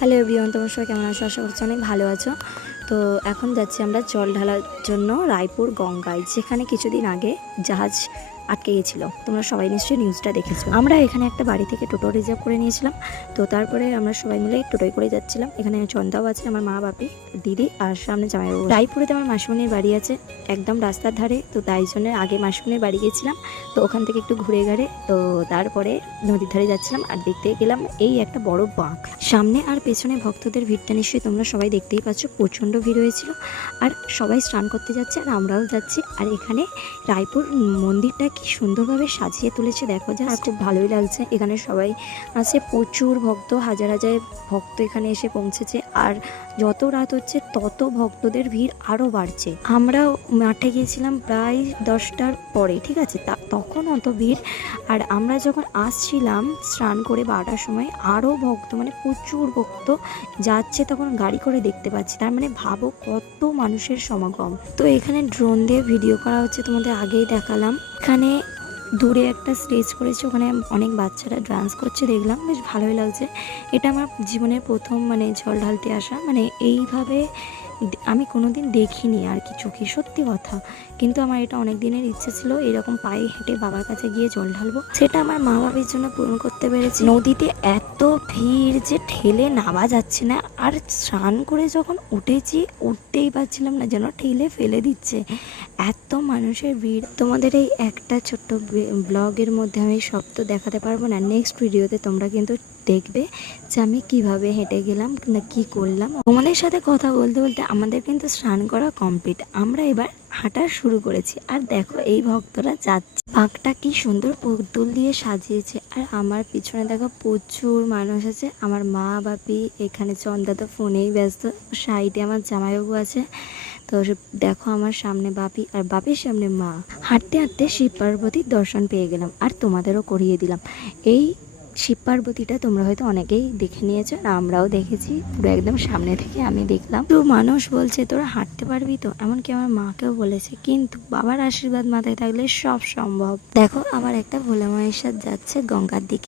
Hello everyone, তোমরা সবাই কেমন আছো? আশা করছি অনেক ভালো আছো। তো এখন যাচ্ছি আমরা জল ঢালার জন্য রায়পুর গঙ্গায়, যেখানে কিছুদিন আগে জাহাজ আটকে গেছিলো। তোমরা সবাই নিশ্চয়ই নিউজটা দেখেছো। আমরা এখানে একটা বাড়ি থেকে টোটো রিজার্ভ করে নিয়েছিলাম। তো তারপরে আমরা সবাই মিলে টোটোয় করে যাচ্ছিলাম। এখানে চন্দাও আছে, আমার মা, বাপি, দিদি আর সামনে জামাইবাবু। রায়পুরেতে আমার মাসিমণির বাড়ি আছে, একদম রাস্তার ধারে। তো তাই জন্য আগে মাসিমণির বাড়ি গেছিলাম। তো ওখান থেকে একটু ঘুরে ঘাড়ে তো তারপরে নদীর ধারে যাচ্ছিলাম আর দেখতে গেলাম এই একটা বড় বাঁক। সামনে আর পেছনে ভক্তদের ভিড়টা নিশ্চয়ই তোমরা সবাই দেখতেই পাচ্ছ, প্রচণ্ড ভিড় হয়েছিল। আর সবাই স্নান করতে যাচ্ছে আর আমরাও যাচ্ছি। আর এখানে রায়পুর মন্দিরটা কি সুন্দরভাবে সাজিয়ে তুলেছে দেখো, যা খুব ভালোই লাগছে। এখানে সবাই আছে, প্রচুর ভক্ত, হাজার হাজার ভক্ত এখানে এসে পৌঁছেছে। আর যত রাত হচ্ছে তত ভক্তদের ভিড় আরও বাড়ছে। আমরা মাঠে গিয়েছিলাম প্রায় 10টার পরে, ঠিক আছে, তখন অত ভিড়। আর আমরা যখন আসছিলাম স্নান করে 12টার সময়, আরও ভক্ত, মানে প্রচুর ভক্ত যাচ্ছে, তখন গাড়ি করে দেখতে পাচ্ছি। তার মানে ভাবো কত মানুষের সমাগম। তো এখানে ড্রোন দিয়ে ভিডিও করা হচ্ছে, তোমাদের আগেই দেখালাম। এখানে দূরে একটা স্টেজ করেছে, ওখানে অনেক বাচ্চারা ডান্স করছে, দেখলাম বেশ ভালোই লাগছে। এটা আমার জীবনের প্রথম মানে জল ঢালতে আসা, মানে এইভাবে আমি কোনোদিন দেখিনি আর কি চোখে, সত্যি কথা। কিন্তু আমার এটা অনেক দিনের ইচ্ছে ছিল, এরকম পায়ে হেঁটে বাবার কাছে গিয়ে জল ঢালবো। সেটা আমার মা বাবার জন্য পূরণ করতে পেরেছি। নদীতে এত ভিড় যে ঠেলে নামা যাচ্ছে না। আর স্নান করে যখন উঠেছি, উঠতেই পারছিলাম না, যেন ঠেলে ফেলে দিচ্ছে, এত মানুষের ভিড়। তোমাদের এই একটা ছোট্ট ব্লগের মধ্যে আমি সব তো দেখাতে পারবো না। নেক্সট ভিডিওতে তোমরা কিন্তু দেখবে যে আমি কিভাবে হেঁটে গেলাম না কি করলাম। তোমাদের সাথে কথা বলতে বলতে আমাদের কিন্তু স্নান করা কমপ্লিট, আমরা এবার হাঁটা শুরু করেছি। আর দেখো এই ভক্তরা যাচ্ছে, পার্কটা কি সুন্দর পুতুল দিয়ে সাজিয়েছে। আর আমার পিছনে দেখো প্রচুর মানুষ আছে। আমার মা, বাপি, এখানে চন্দা তো ফোনেই ব্যস্ত, সাইডে আমার জামাইবাবু আছে। তো দেখো আমার সামনে বাপি আর বাপির সামনে মা। হাঁটতে হাঁটতে শিব পার্বতীর দর্শন পেয়ে গেলাম আর তোমাদেরও করিয়ে দিলাম। এই শিব পার্বতীটা তোমরা হয়তো অনেকেই দেখে নিয়েছো, আর আমরাও দেখেছি পুরো একদম সামনে থেকে আমি দেখলাম। তো মানুষ বলছে তোরা হাঁটতে পারবি তো, এমনকি আমার মাকেও বলেছে, কিন্তু বাবার আশীর্বাদ মাথায় থাকলে সব সম্ভব। দেখো আবার একটা ভোলা মহেশ্বর যাচ্ছে গঙ্গার দিকে।